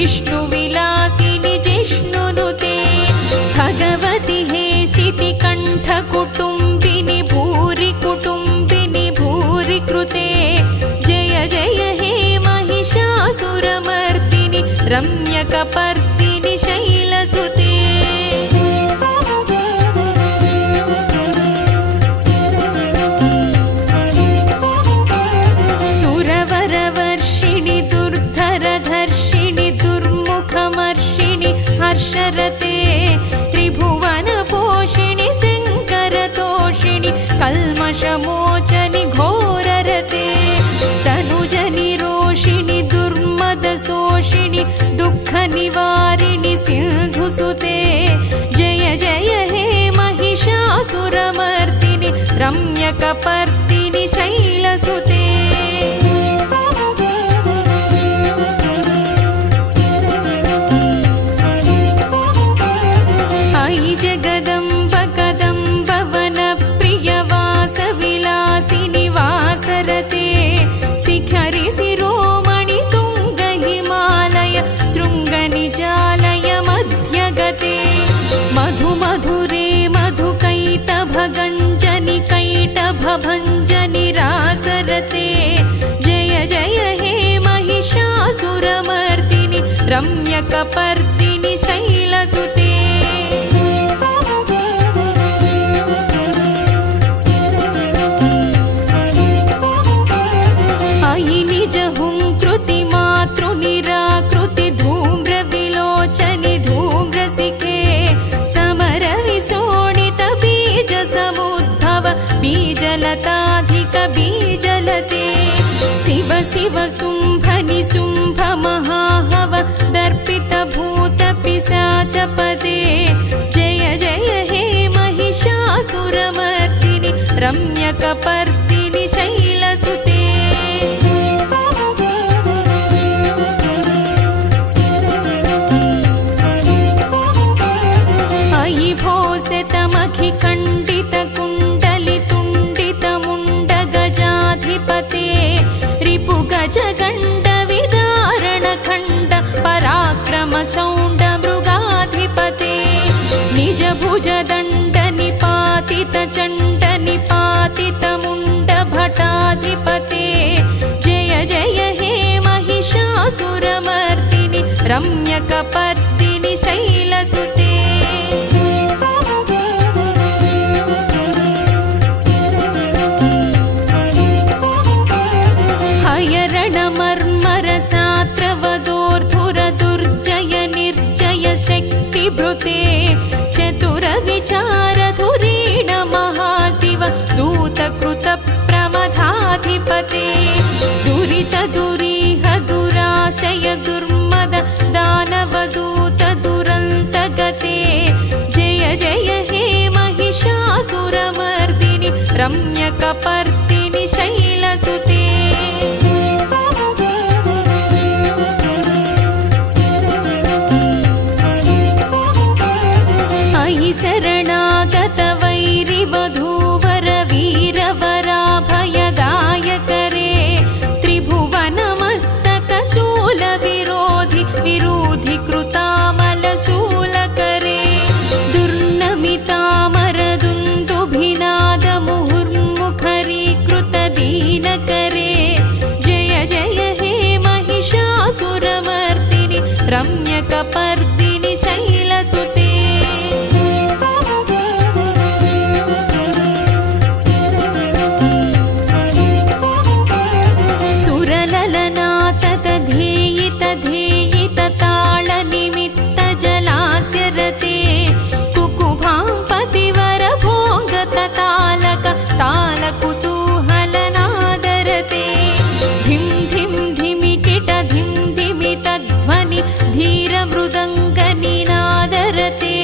विष्णुविलासिनि जिष्णुनुते भगवति हेशिति कण्ठकुटुम्बिनि भूरि कुटुम्बिनि भूरि कृते जय जय हे महिषासुरमर्दिनि रम्यकपर्दिनि शैलसुते सुरवरवर्षिणि दुर्धरधर्षिणि दुर्मुखमर्षिणि हर्षरते त्रिभुवनपोषिणि शङ्करतोषिणि कल्मषमोचनि घोररते तनुजनिरोषिणि दुर्मदशोषिणि दुःखनिवारिणि सिन्धुसुते जय जय हे महिषासुरमर्दिनि रम्यकपर्दिनि शैलसुते अयि जगदम्ब कदम्ब वनप्रियवासविलासिनि वासरते शिखरि शिरोमणि तुङ्ग हिमालय शृङ्गनिजालय मध्यगते मधुमधुरे मधुकैटभगञ्जनि कैटभभञ्जनि रासरते जय जय हे महिषासुरमर्दिनि रम्यकपर्दिनि शैलसुते अयि निज हुंकृति मातृनिराकृति धूम्रविलोचनि धूम्रसिके समरविशोणित बीज समुद्भव बीजलताधिक बीजलते शिव शिव शुम्भनि शुम्भ महाहव दर्पित भूत पिशाचपदे जय जय हे महिषासुरमर्दिनि रम्यकपर्दिनि शैलसुते अयि भोसितमखिखण्डितकुण्डलितुण्डितमुण्डगजाधिपते रिपुगजगण्डविदारणखण्ड पराक्रमशौण्डमृगाधिपते निजभुजदण्डनिपातितचण्डनिपातितमुण्डभटाधिपते जय जय हे महिषासुरमर्दिनि रम्यकपर्दिनि शैलसुते हयरणमर्मरसात्रवदोर्धुरदुर्जय निर्जय शक्तिभृते चतुरविचारधुरीण महाशिव दूतकृतप्रमथाधिपते दुरितदुरीह दुराशय दुर्मद दानवदूत दुरन्तगते जय जय हे महिषासुरमर्दिनि रम्यकपर्दिनि शैलसुते अयि शरणागत वैरिवधूवर वीरवराभयदायकरे त्रिभुवनमस्तकशूल विरोधि विरोधि कृतामलशूलकरे दुर्नमितामरदुन्दुभिनाद मुहुर्मुखरीकृत दीनकरे जय जय हे महिषासुरमर्दिनि रम्यकपर्दिनि शैलसुते तालनिमित्तजलास्यरते कुकुभां तालकुतूहलनादरते धिं धिं धिमिकिट धिं धिमितध्वनि धीरमृदङ्गनिनादरते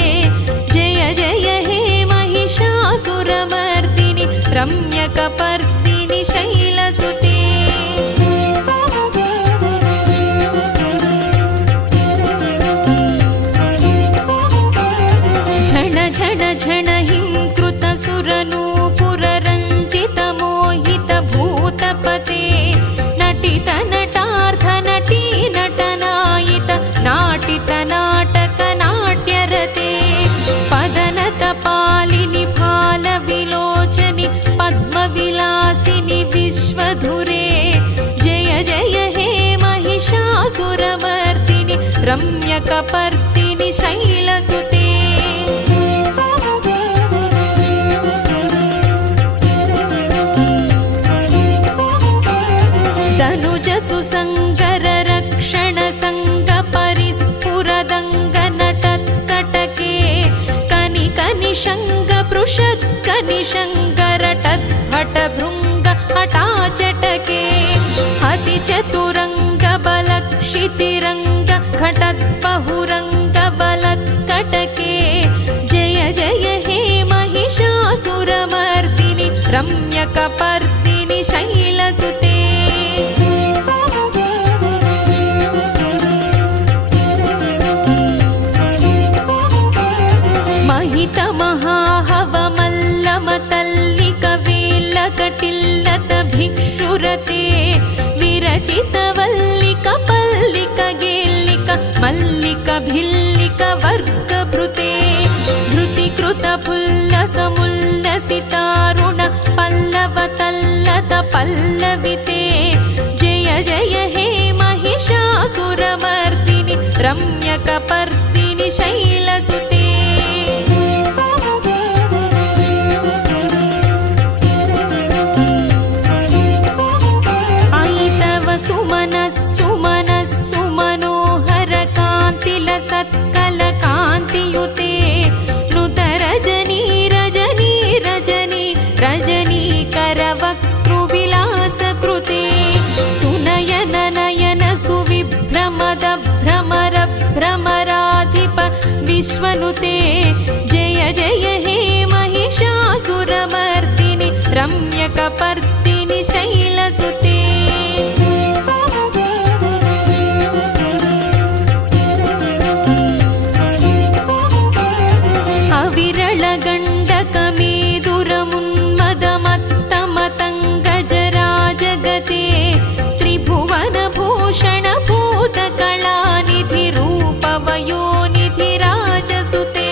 जय जय हे महिषासुरमर्दिनि रम्यकपर्दिनि शैलसुते झण झण हिं कृतसुरनूपुररञ्जितमोहितभूतपते नटित नटार्थ नटी नटनायित नाटक नाट्यरते पदनतपालिनि भालविलोचनि पद्मविलासिनि विश्वधुरे जय जय हे महिषासुरमर्दिनि रम्यकपर्दिनि शैलसुते सुसङ्गर रक्षण संग परिस्फुरदङ्ग नटत्कटके कनिक निशङ्ग पृषत् कनिशङ्ग रटत् हट भृङ्ग हटाचटके हति चतुरङ्ग बलक्षितिरङ्ग घटत् बहुरङ्ग बलत्कटके जय जय हे महिषासुरमर्दिनि रम्यकपर्दिनि शैलसुते महित महाहवमल्लमतल्लिक वेल्लकटिल्लत भिक्षुरते विरचित वल्लिक पल्लिक गेल्लिक मल्लिक भिल्लिक वर्गभृते धृतिकृत पुल्लसमुल्लसितारुण पल्लवतल्लत पल्लविते जय जय हे महिषासुरमर्दिनि रम्यकपर्दिनि शैलसुते सुमनोहर कान्तिल सत्कल कान्तियुते नुत रजनी रजनी रजनी रजनीकर वक्तृविलास कृते सुनयन नयन सुविभ्रमद भ्रमर भ्रमराधिप विश्वनुते जय जय हे महिषासुरमर्दिनि रम्यकपर्दिनि शैलसुते अविरलगण्डकमेदुरमुन्मदमत्तमतङ्गजराजगते त्रिभुवनभूषणभूतकलानिधि रूपवयोनिधिराजसुते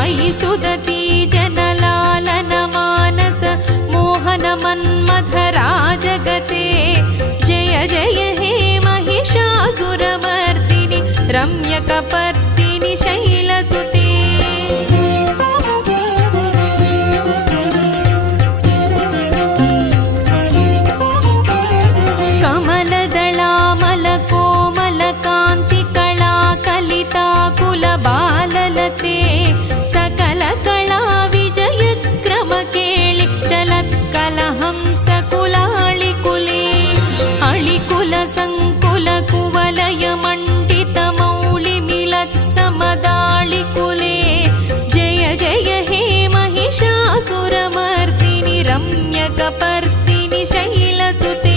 अयि सुदती जनलालनमानस मोहनमन्मथराजगते जय जय हे महिषासुरमर्दिनि रम्यकपर्दिनि शैलसुते बाललते सकल कला विजय क्रम केळि चलत्कल हंस कुलाळि कुले अळिकुल संकुल कुवलय मंडित मौळि मिलत् समदाळि कुले जय जय हे महिषासुरमर्दिनि रम्यकपर्दिनि शैलसुते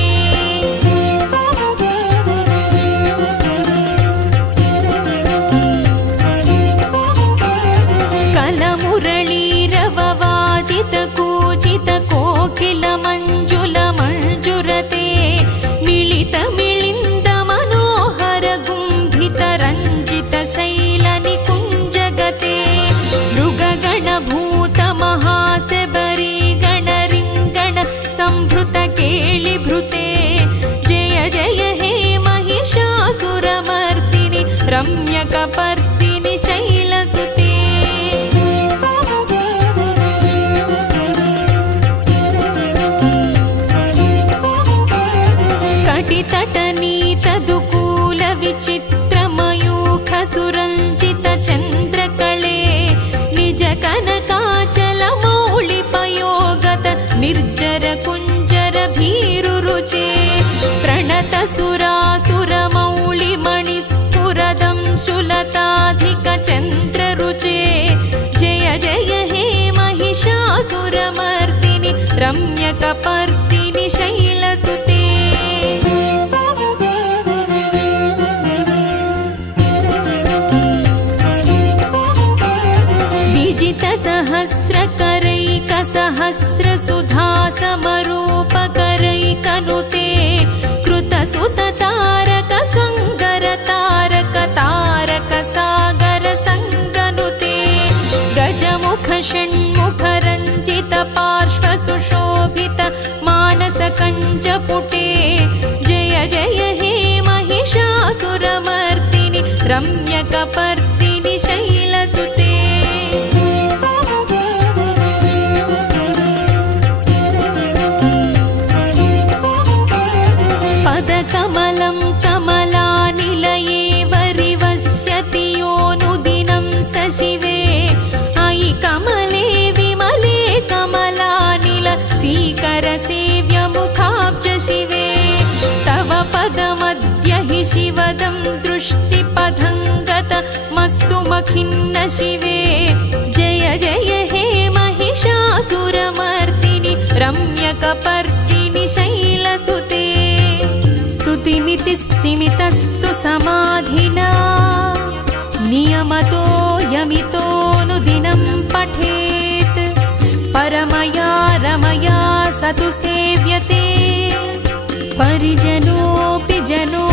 मुरलीरववाजित कूजित कोकिल मंजुल मंजुरते मिलित मिलिंद मनोहर गुंभित रंजित शैल निकुंजगते मृगगण भूत महासेबरी गण रिंगण संभृत केळि भृते जय जय हे महिषासुरमर्दिनि रम्यकपर्दिनि शैलसुते तटनीतदुकूल विचित्रमयूख सुरञ्जित चन्द्रकळे निज कनकाचल मौलिपयोगत निर्जर कुञ्जर भीरुरुचे प्रणत सुरासुर मौलिमणिस्फुरदं शुलताधिक चन्द्ररुचे जय जय हे महिषासुरमर्दिनि रम्यकपर्दिनि शैलसुते सहस्रकरैकसहस्रसुधासमरूपकरैकनुते कृतसुततारक सङ्गर तारक तारक तारकसागर सङ्गनुते गजमुख षण्मुख रञ्जित पार्श्वसुशोभित मानसकञ्जपुटे जय जय हे महिषासुरमर्दिनि रम्यकपर्दिनि शैलसुते पदकमलं कमलानिलये वरिवस्यति योऽनुदिनं स शिवे अयि कमले विमले कमलानिल सीकरसेव्यमुखाब्ज शिवे तव पदमद्य हि शिवदं दृष्टिपथङ्गतमस्तु मखिन्न शिवे जय जय हे महिषासुरमर्दिनि रम्यकपर्दिनि शैलसुते स्तुतिमिति स्तिमितस्तु समाधिना नियमतो यमितोऽनुदिनं पठेत् परमया रमया स तु सेव्यते परिजनोऽपि जनो